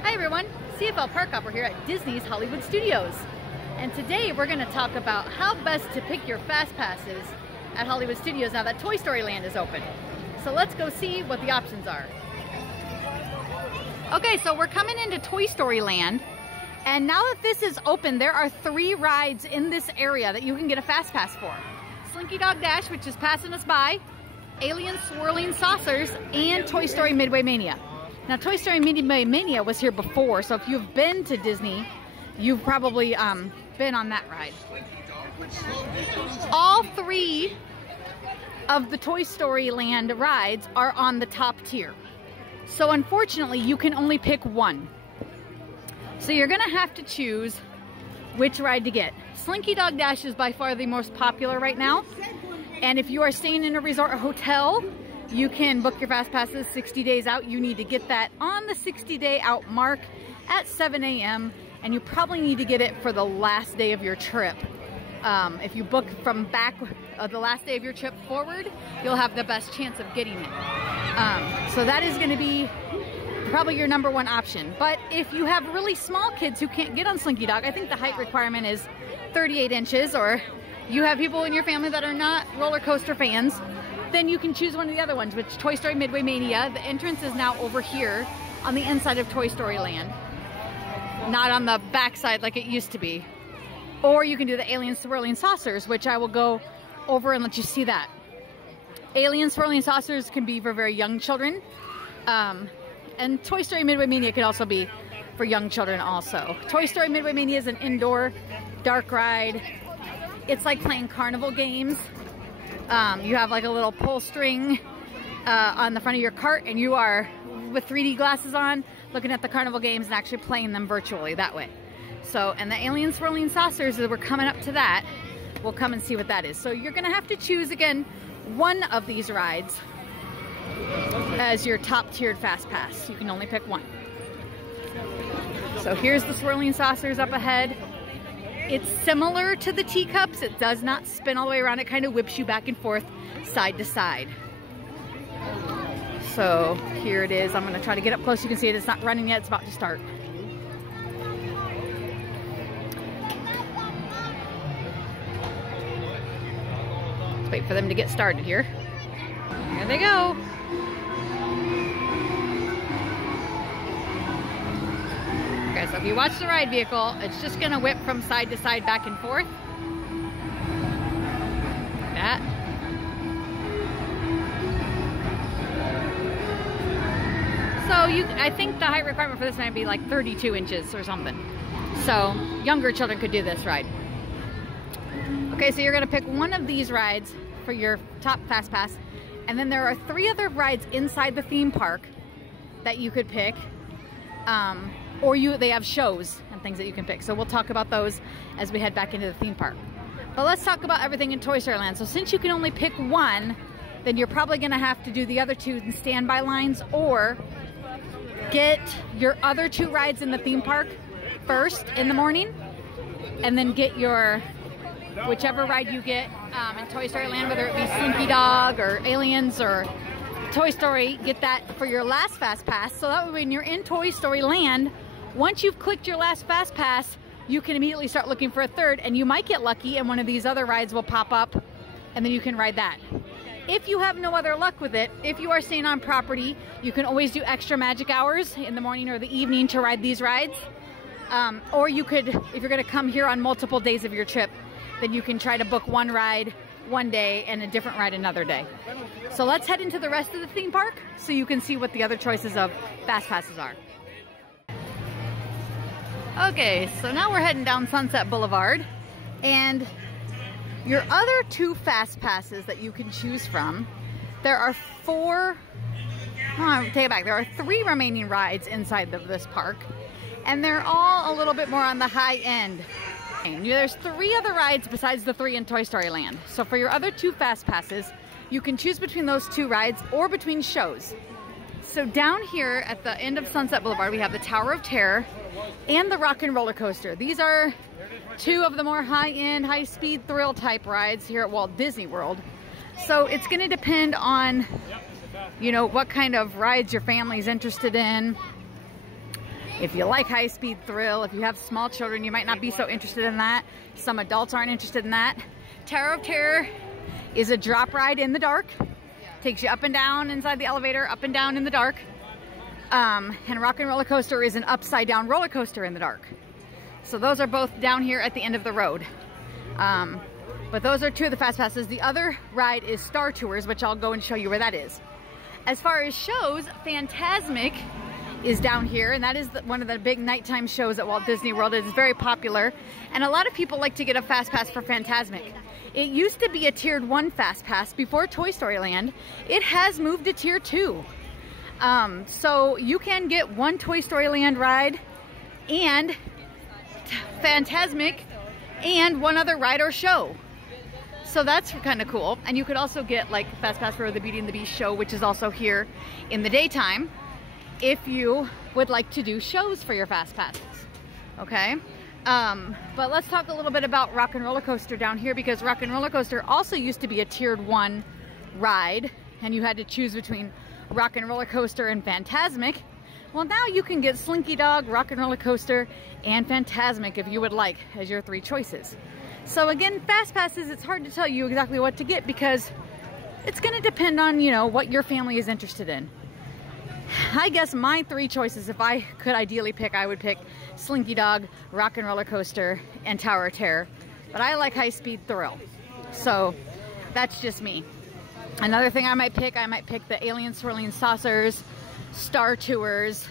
Hi everyone, CFL Park Hopper here at Disney's Hollywood Studios. And today we're going to talk about how best to pick your fast passes at Hollywood Studios now that Toy Story Land is open. So let's go see what the options are. Okay, so we're coming into Toy Story Land, and now that this is open, there are 3 rides in this area that you can get a fast pass for. Slinky Dog Dash, which is passing us by, Alien Swirling Saucers, and Toy Story Midway Mania. Now, Toy Story Midway Mania was here before, so if you've been to Disney, you've probably been on that ride. All 3 of the Toy Story Land rides are on the top tier. So unfortunately, you can only pick one. So you're gonna have to choose which ride to get. Slinky Dog Dash is by far the most popular right now. And if you are staying in a resort or hotel, you can book your fast passes 60 days out. You need to get that on the 60-day out mark at 7 a.m. and you probably need to get it for the last day of your trip. If you book from back the last day of your trip forward, you'll have the best chance of getting it. So that is going to be probably your #1 option. But if you have really small kids who can't get on Slinky Dog, I think the height requirement is 38 inches, or you have people in your family that are not roller coaster fans, then you can choose one of the other ones, which is Toy Story Midway Mania. The entrance is now over here on the inside of Toy Story Land, not on the back side like it used to be. Or you can do the Alien Swirling Saucers, which I will go over and let you see that. Alien Swirling Saucers can be for very young children. And Toy Story Midway Mania could also be for young children also. Toy Story Midway Mania is an indoor dark ride. It's like playing carnival games. You have like a little pull string on the front of your cart, and you are with 3D glasses on looking at the carnival games and actually playing them virtually that way. So, and the Alien Swirling Saucers, as we're coming up to that, we'll come and see what that is. So you're gonna have to choose again one of these rides as your top tiered fast pass. You can only pick one. So here's the Swirling Saucers up ahead. It's similar to the teacups. It does not spin all the way around. It kind of whips you back and forth, side to side. So here it is. I'm going to try to get up close. You can see it. It's not running yet. It's about to start. Let's wait for them to get started here. Here they go. Okay, so if you watch the ride vehicle, it's just gonna whip from side to side, back and forth. Like that. So I think the height requirement for this might be like 32 inches or something. So younger children could do this ride. Okay, so you're gonna pick one of these rides for your top fast pass. And then there are 3 other rides inside the theme park that you could pick. Or they have shows and things that you can pick. So we'll talk about those as we head back into the theme park. But let's talk about everything in Toy Story Land. So since you can only pick one, then you're probably gonna have to do the other 2 in standby lines, or get your other 2 rides in the theme park first in the morning, and then get your whichever ride you get in Toy Story Land, whether it be Slinky Dog or Aliens or Toy Story, get that for your last fast pass. So that way when you're in Toy Story Land, once you've clicked your last fast pass, you can immediately start looking for a third, and you might get lucky and one of these other rides will pop up, and then you can ride that. If you have no other luck with it, if you are staying on property, you can always do extra magic hours in the morning or the evening to ride these rides. Or you could, if you're gonna come here on multiple days of your trip, then you can try to book one ride one day and a different ride another day. So let's head into the rest of the theme park so you can see what the other choices of fast passes are. Okay, so now we're heading down Sunset Boulevard, and your other 2 fast passes that you can choose from, there are 4, take it back, there are 3 remaining rides inside this park, and they're all a little bit more on the high end. There's 3 other rides besides the 3 in Toy Story Land. So for your other 2 fast passes, you can choose between those 2 rides or between shows. So down here at the end of Sunset Boulevard, we have the Tower of Terror and the Rock and Roller Coaster. These are 2 of the more high-end, high-speed thrill type rides here at Walt Disney World. So it's going to depend on, you know, what kind of rides your family's interested in. If you like high-speed thrill, if you have small children, you might not be so interested in that. Some adults aren't interested in that. Tower of Terror is a drop ride in the dark. Takes you up and down inside the elevator, up and down in the dark. And Rock and Roller Coaster is an upside down roller coaster in the dark. So those are both down here at the end of the road. But those are two of the fast passes. The other ride is Star Tours, which I'll go and show you where that is. As far as shows, Fantasmic is down here, and that is one of the big nighttime shows at Walt Disney World. It is very popular, and a lot of people like to get a fast pass for Fantasmic. It used to be a tiered 1 fast pass before Toy Story Land. It has moved to tier 2. So you can get 1 Toy Story Land ride and Fantasmic and 1 other ride or show. So that's kind of cool. And you could also get like fast pass for the Beauty and the Beast show, which is also here in the daytime, if you would like to do shows for your fast passes. Okay. But let's talk a little bit about Rock and Roller Coaster down here, because Rock and Roller Coaster also used to be a tiered 1 ride, and you had to choose between Rock and Roller Coaster and Fantasmic. Well, now you can get Slinky Dog, Rock and Roller Coaster, and Fantasmic if you would like as your 3 choices. So again, fast passes, it's hard to tell you exactly what to get because it's going to depend on, you know, what your family is interested in. I guess my 3 choices, if I could ideally pick, I would pick Slinky Dog, Rock and Roller Coaster, and Tower of Terror. But I like high-speed thrill. So that's just me. Another thing I might pick the Alien Swirling Saucers, Star Tours,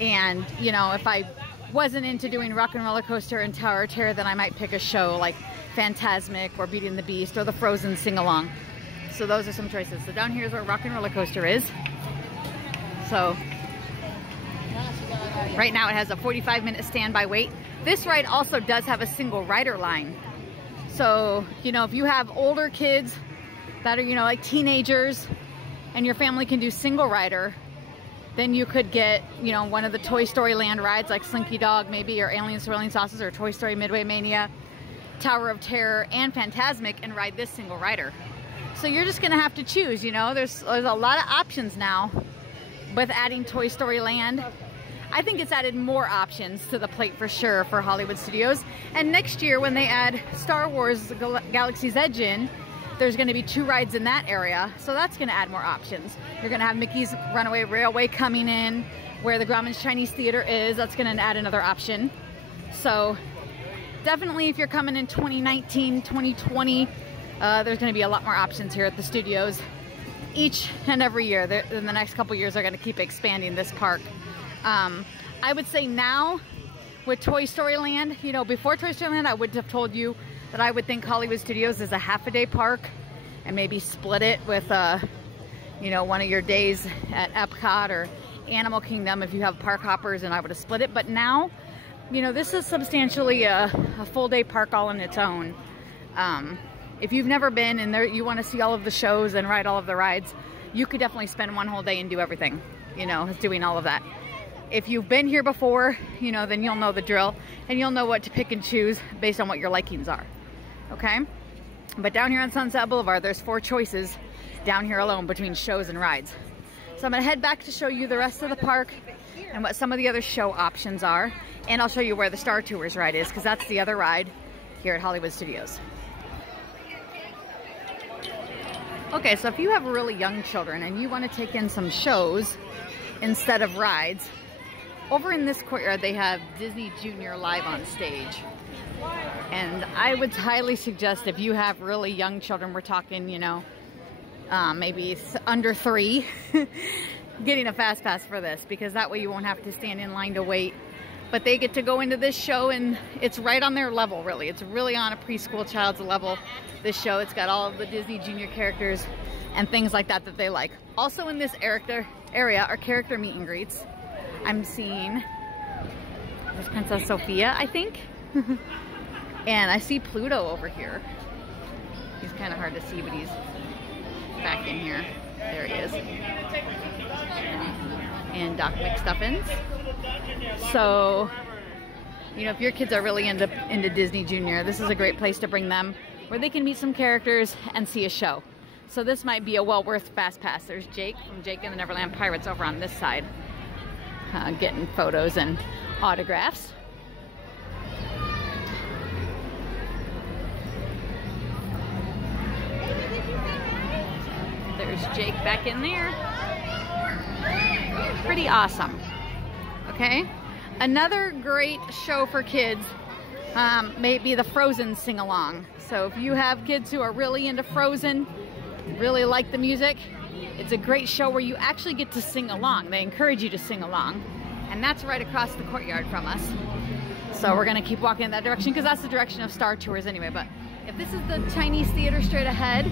and, you know, if I wasn't into doing Rock and Roller Coaster and Tower of Terror, then I might pick a show like Fantasmic or Beauty and the Beast or the Frozen Sing-Along. So those are some choices. So down here is where Rock and Roller Coaster is. So right now it has a 45-minute standby wait. This ride also does have a single rider line. So, you know, if you have older kids that are, you know, like teenagers, and your family can do single rider, then you could get, you know, one of the Toy Story Land rides like Slinky Dog maybe, or Alien Swirling Saucers, or Toy Story Midway Mania, Tower of Terror, and Fantasmic, and ride this single rider. So you're just gonna have to choose, you know, there's a lot of options now with adding Toy Story Land. I think it's added more options to the plate for sure for Hollywood Studios. And next year when they add Star Wars Galaxy's Edge in, there's going to be 2 rides in that area, so that's going to add more options. You're going to have Mickey's Runaway Railway coming in, where the Grauman's Chinese Theater is. That's going to add another option. So definitely if you're coming in 2019, 2020, there's going to be a lot more options here at the studios. Each and every year, in the next couple years, are going to keep expanding this park. I would say now, with Toy Story Land, you know, before Toy Story Land, I would have told you that I would think Hollywood Studios is a half-a-day park, and maybe split it with, you know, one of your days at Epcot or Animal Kingdom if you have park hoppers, and I would have split it. But now, you know, this is substantially a full-day park all on its own. If you've never been and you want to see all of the shows and ride all of the rides, you could definitely spend one whole day and do everything, you know, doing all of that. If you've been here before, you know, then you'll know the drill, and you'll know what to pick and choose based on what your likings are. Okay? But down here on Sunset Boulevard, there's 4 choices down here alone between shows and rides. So I'm gonna head back to show you the rest of the park and what some of the other show options are. And I'll show you where the Star Tours ride is, because that's the other ride here at Hollywood Studios. Okay, so if you have really young children and you want to take in some shows instead of rides, over in this courtyard they have Disney Junior live on stage. And I would highly suggest, if you have really young children, we're talking, you know, maybe under 3, getting a fast pass for this, because that way you won't have to stand in line to wait. But they get to go into this show, and it's right on their level, really. It's really on a preschool child's level, this show. It's got all of the Disney Junior characters and things like that that they like. Also in this area are character meet and greets. I'm seeing there's Princess Sophia, I think. And I see Pluto over here. He's kind of hard to see, but he's back in here. There he is. And Doc McStuffins. So, you know, if your kids are really into Disney Junior, this is a great place to bring them, where they can meet some characters and see a show. So this might be a well worth fast pass. There's Jake from Jake and the Neverland Pirates over on this side. getting photos and autographs. There's Jake back in there. Pretty awesome. Okay, another great show for kids may be the Frozen sing-along. So if you have kids who are really into Frozen, really like the music, it's a great show where you actually get to sing along. They encourage you to sing along, and that's right across the courtyard from us. So we're gonna keep walking in that direction because that's the direction of Star Tours anyway. But if this is the Chinese theater straight ahead,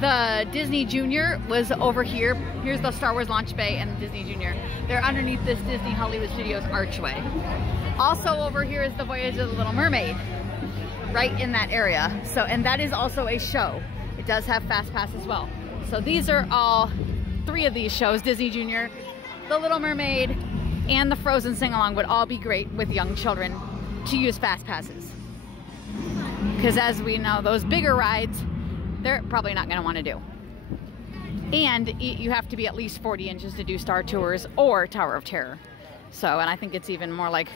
the Disney Junior was over here. Here's the Star Wars launch bay and the Disney Junior. They're underneath this Disney Hollywood Studios archway. Also over here is the Voyage of the Little Mermaid, right in that area. So, and that is also a show. It does have FastPass as well. So these are all three of these shows, Disney Junior, the Little Mermaid, and the Frozen sing-along would all be great with young children to use FastPasses. Because as we know, those bigger rides, they're probably not gonna wanna do. And you have to be at least 40 inches to do Star Tours or Tower of Terror. So, and I think it's even more like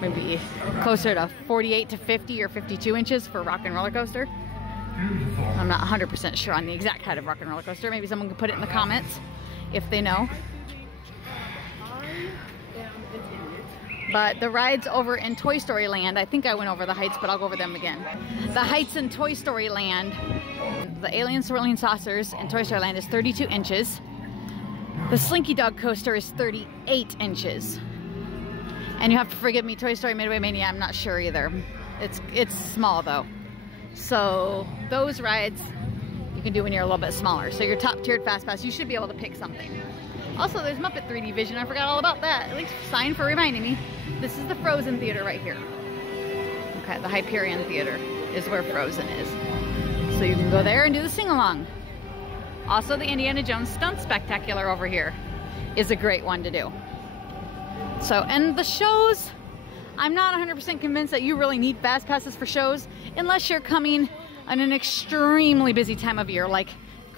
maybe closer to 48 to 50 or 52 inches for Rock and Roller Coaster. I'm not 100% sure on the exact height of Rock and Roller Coaster. Maybe someone can put it in the comments if they know. But the rides over in Toy Story Land, I think I went over the heights, but I'll go over them again. The heights in Toy Story Land, the Alien Swirling Saucers in Toy Story Land is 32 inches. The Slinky Dog Coaster is 38 inches. And you have to forgive me, Toy Story Midway Mania, I'm not sure either. It's small though. So those rides you can do when you're a little bit smaller. So your top tiered FastPass, you should be able to pick something. Also, there's Muppet 3D Vision. I forgot all about that. At least sign for reminding me. This is the Frozen Theater right here. Okay, the Hyperion Theater is where Frozen is. So you can go there and do the sing-along. Also, the Indiana Jones Stunt Spectacular over here is a great one to do. So, and the shows, I'm not 100% convinced that you really need FastPasses for shows unless you're coming on an extremely busy time of year, like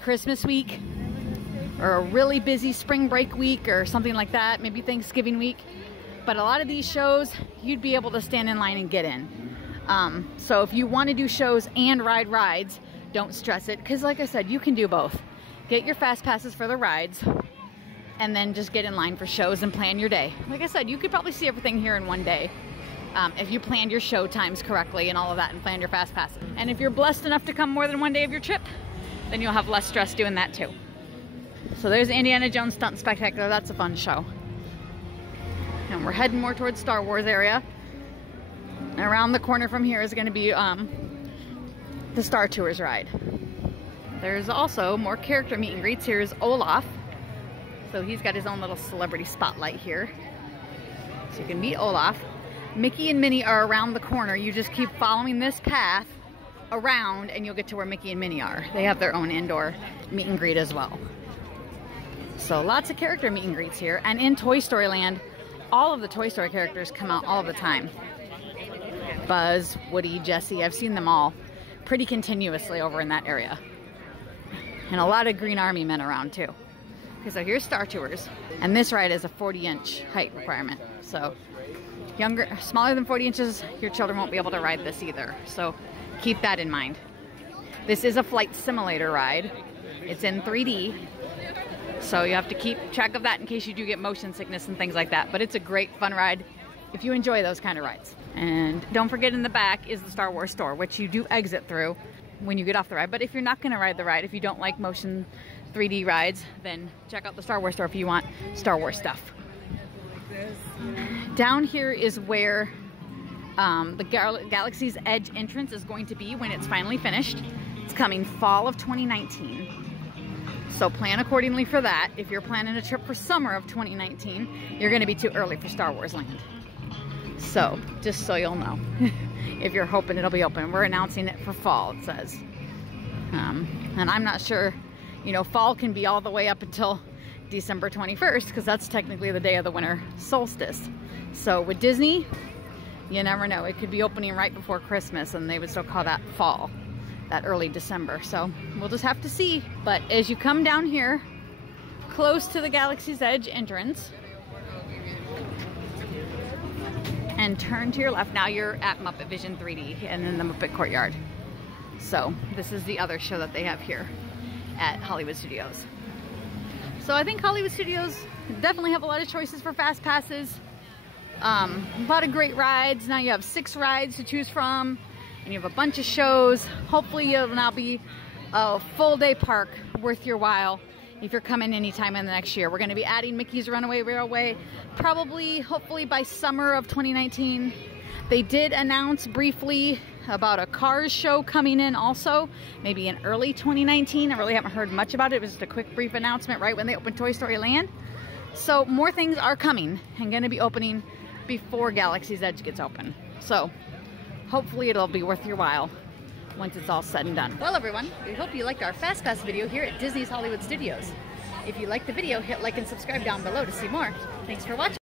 Christmas week, or a really busy spring break week or something like that, maybe Thanksgiving week. But a lot of these shows, you'd be able to stand in line and get in. So if you want to do shows and ride rides, don't stress it, because like I said, you can do both. Get your FastPasses for the rides, and then just get in line for shows and plan your day. Like I said, you could probably see everything here in one day if you planned your show times correctly and all of that and planned your FastPasses. And if you're blessed enough to come more than one day of your trip, then you'll have less stress doing that too. So there's Indiana Jones Stunt Spectacular. That's a fun show. And we're heading more towards Star Wars area. And around the corner from here is going to be the Star Tours ride. There's also more character meet and greets. Here's Olaf. So he's got his own little celebrity spotlight here. So you can meet Olaf. Mickey and Minnie are around the corner. You just keep following this path around and you'll get to where Mickey and Minnie are. They have their own indoor meet and greet as well. So lots of character meet and greets here. And in Toy Story Land, all of the Toy Story characters come out all the time. Buzz, Woody, Jessie, I've seen them all pretty continuously over in that area. And a lot of Green Army men around too. Okay, so here's Star Tours. And this ride is a 40-inch height requirement. So smaller than 40 inches, your children won't be able to ride this either. So keep that in mind. This is a flight simulator ride. It's in 3D. So you have to keep track of that in case you do get motion sickness and things like that. But it's a great fun ride if you enjoy those kind of rides. And don't forget, in the back is the Star Wars store, which you do exit through when you get off the ride. But if you're not going to ride the ride, if you don't like motion 3D rides, then check out the Star Wars store if you want Star Wars stuff. Down here is where the Galaxy's Edge entrance is going to be when it's finally finished. It's coming fall of 2019. So plan accordingly for that. If you're planning a trip for summer of 2019, you're going to be too early for Star Wars Land. So, just so you'll know, if you're hoping it'll be open. We're announcing it for fall, it says. And I'm not sure, you know, fall can be all the way up until December 21st, because that's technically the day of the winter solstice. So with Disney, you never know. It could be opening right before Christmas, and they would still call that fall, that early December. So we'll just have to see. But as you come down here, close to the Galaxy's Edge entrance, then turn to your left. Now you're at Muppet Vision 3D and then the Muppet Courtyard. So this is the other show that they have here at Hollywood Studios. So I think Hollywood Studios definitely have a lot of choices for fast passes. A lot of great rides. Now you have 6 rides to choose from, and you have a bunch of shows. Hopefully it'll now be a full day park worth your while if you're coming anytime in the next year. We're going to be adding Mickey's Runaway Railway probably, hopefully by summer of 2019. They did announce briefly about a Cars show coming in also, maybe in early 2019. I really haven't heard much about it. It was just a quick brief announcement right when they opened Toy Story Land. So more things are coming and going to be opening before Galaxy's Edge gets open. So hopefully it'll be worth your while once it's all said and done. Well everyone, we hope you liked our FastPass video here at Disney's Hollywood Studios. If you liked the video, hit like and subscribe down below to see more. Thanks for watching.